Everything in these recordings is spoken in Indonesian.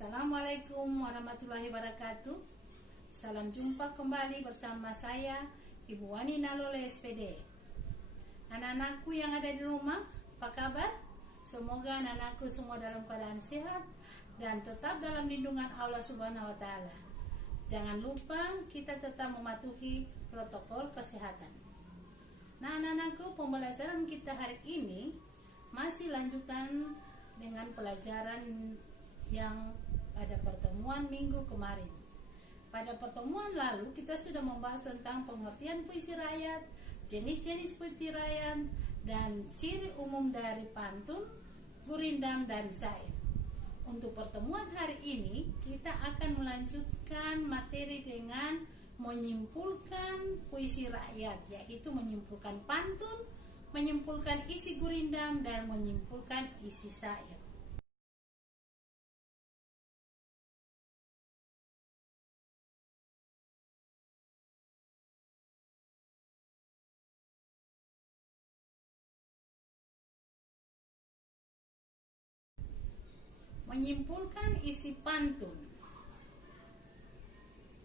Assalamualaikum warahmatullahi wabarakatuh. Salam jumpa kembali bersama saya Ibu Wani Nalole SPD. Anak-anakku yang ada di rumah, apa kabar? Semoga anak-anakku semua dalam keadaan sehat dan tetap dalam lindungan Allah Subhanahu wa Ta'ala. Jangan lupa kita tetap mematuhi protokol kesehatan. Nah, anak-anakku, pembelajaran kita hari ini masih lanjutan dengan pelajaran yang pada pertemuan minggu kemarin. Pada pertemuan lalu kita sudah membahas tentang pengertian puisi rakyat, jenis-jenis puisi rakyat, dan ciri umum dari pantun, gurindam, dan syair. Untuk pertemuan hari ini kita akan melanjutkan materi dengan menyimpulkan puisi rakyat, yaitu menyimpulkan pantun, menyimpulkan isi gurindam, dan menyimpulkan isi syair. Menyimpulkan isi pantun.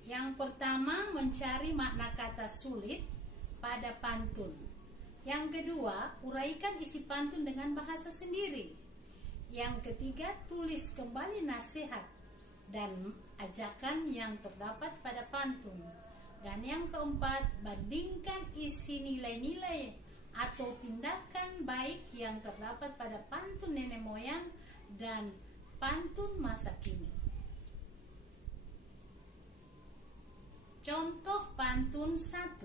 Yang pertama, mencari makna kata sulit pada pantun. Yang kedua, uraikan isi pantun dengan bahasa sendiri. Yang ketiga, tulis kembali nasihat dan ajakan yang terdapat pada pantun. Dan yang keempat, bandingkan isi nilai-nilai atau tindakan baik yang terdapat pada pantun nenek moyang dan pantun masa kini. Contoh pantun 1.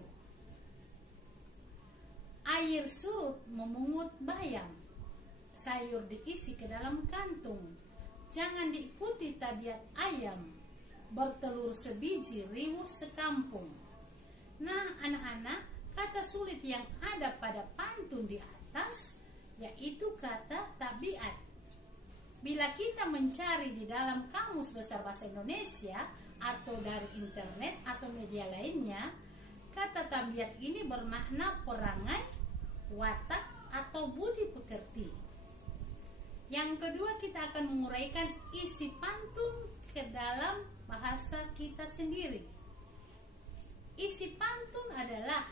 Air surut memungut bayam, sayur diisi ke dalam kantung. Jangan diikuti tabiat ayam, bertelur sebiji riwuh sekampung. Nah, anak-anak, kata sulit yang ada pada pantun di atas yaitu kata tabiat. Bila kita mencari di dalam Kamus Besar Bahasa Indonesia atau dari internet atau media lainnya, kata tabiat ini bermakna perangai, watak, atau budi pekerti. Yang kedua, kita akan menguraikan isi pantun ke dalam bahasa kita sendiri. Isi pantun adalah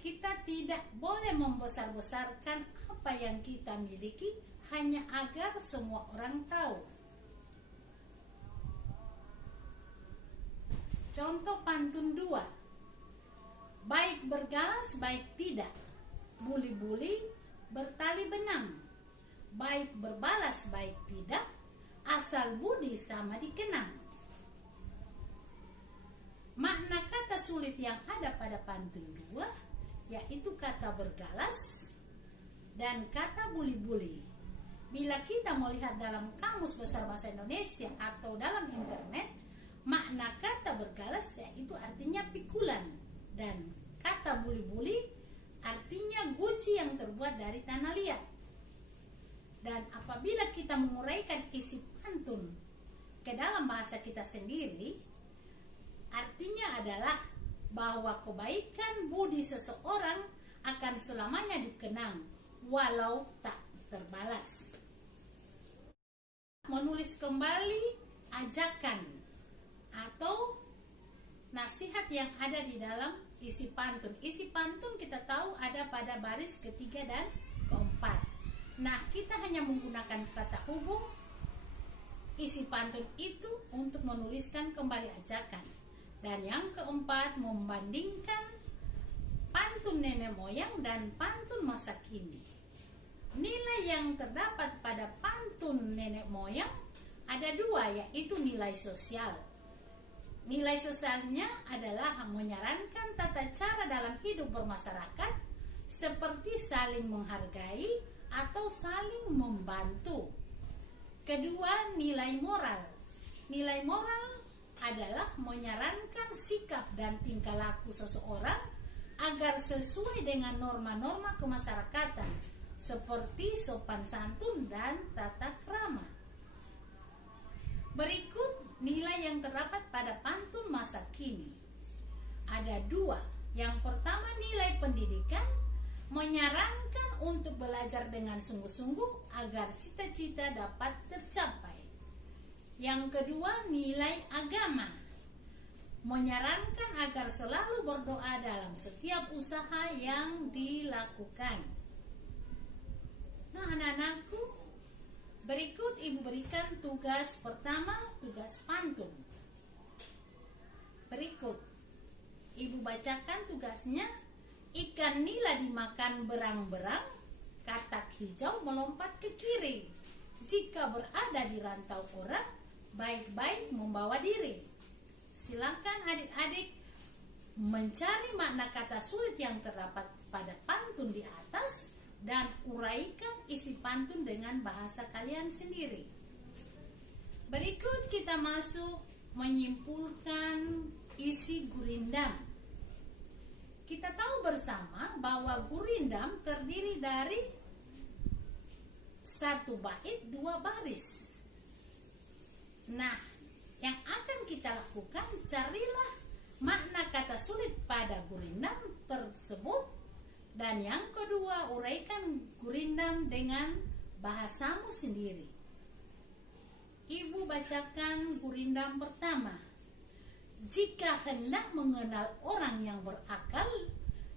kita tidak boleh membesar-besarkan apa yang kita miliki hanya agar semua orang tahu. Contoh pantun 2. Baik bergalas, baik tidak. Buli-buli bertali benang. Baik berbalas, baik tidak. Asal budi sama dikenang. Makna kata sulit yang ada pada pantun 2 yaitu kata bergalas dan kata buli-buli. Bila kita melihat dalam Kamus Besar Bahasa Indonesia atau dalam internet, makna kata bergalas yaitu artinya pikulan, dan kata buli-buli artinya guci yang terbuat dari tanah liat. Dan apabila kita menguraikan isi pantun ke dalam bahasa kita sendiri, artinya adalah bahwa kebaikan budi seseorang akan selamanya dikenang walau tak terbalas. Menulis kembali ajakan atau nasihat yang ada di dalam isi pantun. Isi pantun kita tahu ada pada baris ketiga dan keempat. Nah, kita hanya menggunakan kata hubung isi pantun itu untuk menuliskan kembali ajakan. Dan yang keempat, membandingkan pantun nenek moyang dan pantun masa kini. Nilai yang terdapat pada pantun nenek moyang ada 2, yaitu nilai sosial. Nilai sosialnya adalah menyarankan tata cara dalam hidup bermasyarakat seperti saling menghargai atau saling membantu. Kedua, nilai moral. Nilai moral adalah menyarankan sikap dan tingkah laku seseorang agar sesuai dengan norma-norma kemasyarakatan seperti sopan santun dan tata krama. Berikut nilai yang terdapat pada pantun masa kini. Ada 2. Yang pertama, nilai pendidikan, menyarankan untuk belajar dengan sungguh-sungguh agar cita-cita dapat tercapai. Yang kedua, nilai agama. Menyarankan agar selalu berdoa dalam setiap usaha yang dilakukan. Nah, anak-anakku, berikut ibu berikan tugas pertama, tugas pantun. Berikut ibu bacakan tugasnya. Ikan nila dimakan berang-berang, katak hijau melompat ke kiri. Jika berada di rantau orang, baik-baik membawa diri. Silakan adik-adik mencari makna kata sulit yang terdapat pada pantun di atas dan uraikan isi pantun dengan bahasa kalian sendiri. Berikut kita masuk menyimpulkan isi gurindam. Kita tahu bersama bahwa gurindam terdiri dari 1 bait 2 baris. Nah, yang akan kita lakukan, carilah makna kata sulit pada gurindam tersebut, dan yang kedua, uraikan gurindam dengan bahasamu sendiri. Ibu bacakan gurindam pertama. Jika hendak mengenal orang yang berakal,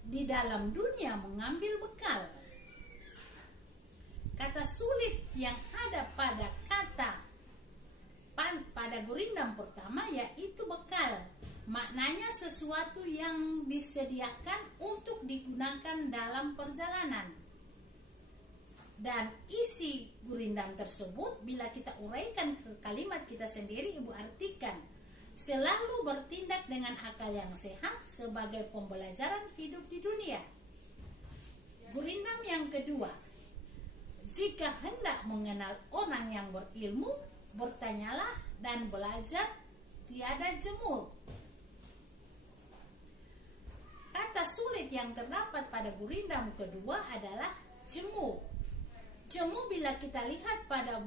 di dalam dunia mengambil bekal. Kata sulit yang ada pada gurindam pertama yaitu bekal. Maknanya sesuatu yang disediakan untuk digunakan dalam perjalanan. Dan isi gurindam tersebut bila kita uraikan ke kalimat kita sendiri, ibu artikan, selalu bertindak dengan akal yang sehat sebagai pembelajaran hidup di dunia. Gurindam yang kedua. Jika hendak mengenal orang yang berilmu, bertanyalah dan belajar tiada jemu. Kata sulit yang terdapat pada gurindam kedua adalah jemu. Jemu bila kita lihat pada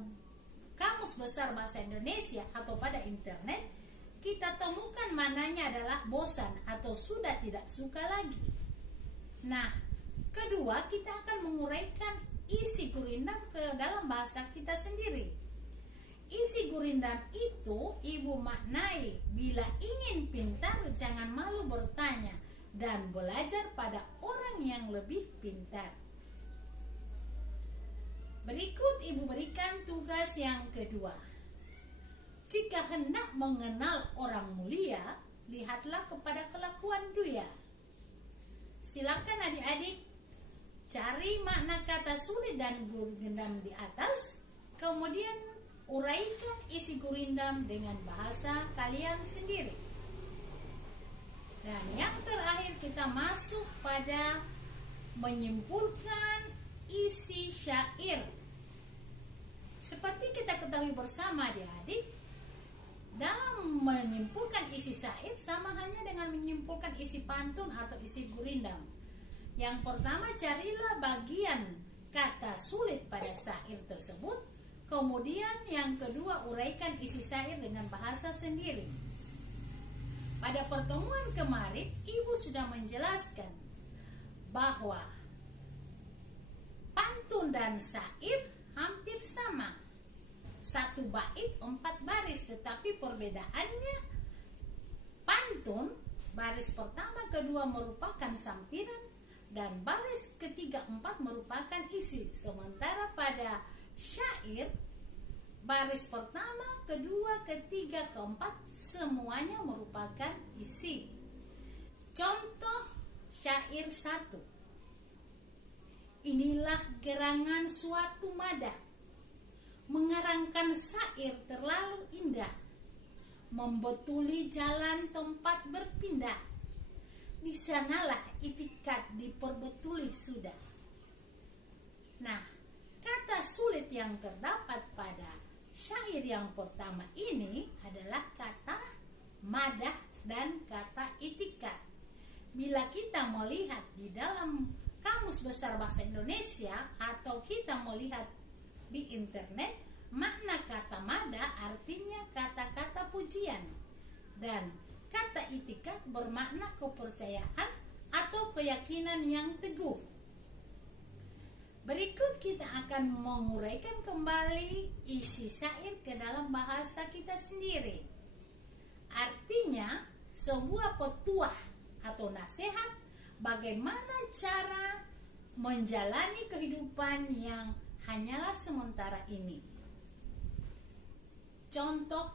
Kamus Besar Bahasa Indonesia atau pada internet, kita temukan maknanya adalah bosan atau sudah tidak suka lagi. Nah, kedua kita akan menguraikan isi gurindam ke dalam bahasa kita sendiri. Isi gurindam itu ibu maknai, bila ingin pintar jangan malu bertanya dan belajar pada orang yang lebih pintar. Berikut ibu berikan tugas yang kedua. Jika hendak mengenal orang mulia, lihatlah kepada kelakuan dia. Silakan adik-adik cari makna kata sulit dan gurindam di atas, kemudian uraikan isi gurindam dengan bahasa kalian sendiri. Dan yang terakhir kita masuk pada menyimpulkan isi syair. Seperti kita ketahui bersama adik-adik, dalam menyimpulkan isi syair sama halnya dengan menyimpulkan isi pantun atau isi gurindam. Yang pertama, carilah bagian kata sulit pada syair tersebut. Kemudian yang kedua, uraikan isi syair dengan bahasa sendiri. Pada pertemuan kemarin, ibu sudah menjelaskan bahwa pantun dan syair hampir sama. 1 bait 4 baris, tetapi perbedaannya pantun baris pertama kedua merupakan sampiran dan baris ketiga 4 merupakan isi. Sementara pada syair baris pertama, kedua, ketiga, keempat semuanya merupakan isi. Contoh syair 1. Inilah gerangan suatu madah, mengarangkan syair terlalu indah, membetuli jalan tempat berpindah, di sanalah itikat diperbetuli sudah. Nah, kata sulit yang terdapat pada syair yang pertama ini adalah kata madah dan kata itikat. Bila kita melihat di dalam Kamus Besar Bahasa Indonesia atau kita melihat di internet, makna kata madah artinya kata-kata pujian, dan kata itikat bermakna kepercayaan atau keyakinan yang teguh. Berikut kita akan akan menguraikan kembali isi syair ke dalam bahasa kita sendiri. Artinya, sebuah petuah atau nasihat bagaimana cara menjalani kehidupan yang hanyalah sementara ini. Contoh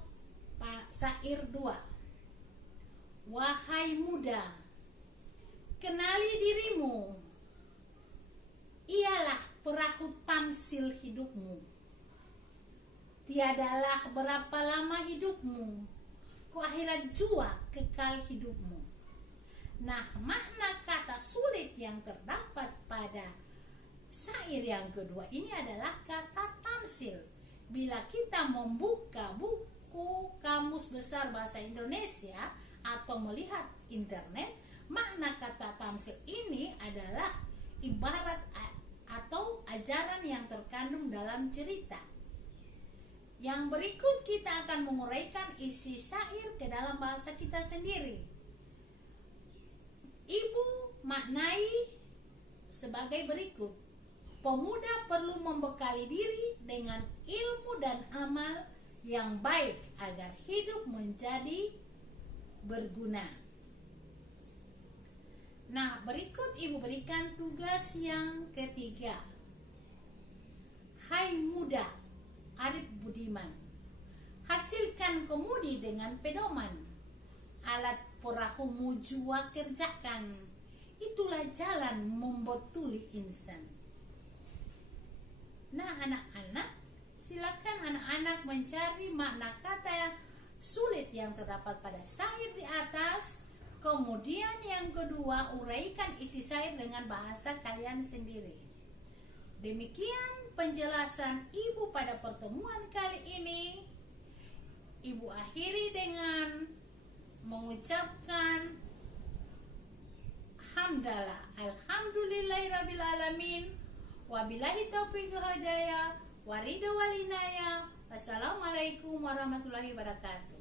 syair 2. Wahai muda, kenali dirimu, ialah perahu tamsil hidupmu. Tiadalah berapa lama hidupmu, ku akhirat jua kekal hidupmu. Nah, makna kata sulit yang terdapat pada syair yang kedua ini adalah kata tamsil. Bila kita membuka buku Kamus Besar Bahasa Indonesia atau melihat internet, makna kata tamsil ini adalah ibarat atau ajaran yang terkandung dalam cerita. Yang berikut kita akan menguraikan isi syair ke dalam bahasa kita sendiri. Ibu maknai sebagai berikut. Pemuda perlu membekali diri dengan ilmu dan amal yang baik agar hidup menjadi berguna. Nah, berikut ibu berikan tugas yang ketiga. Hai muda, Arif Budiman, hasilkan kemudi dengan pedoman. Alat perahumu jua kerjakan, itulah jalan membetuli insan. Nah, anak-anak, silakan anak-anak mencari makna kata yang sulit yang terdapat pada syair di atas. Kemudian yang kedua, uraikan isi syair dengan bahasa kalian sendiri. Demikian penjelasan ibu pada pertemuan kali ini. Ibu akhiri dengan mengucapkan hamdalah, alhamdulillahirabbil alamin, wabillahi taufiq wal hidayah, waridha walinaya. Wassalamualaikum warahmatullahi wabarakatuh.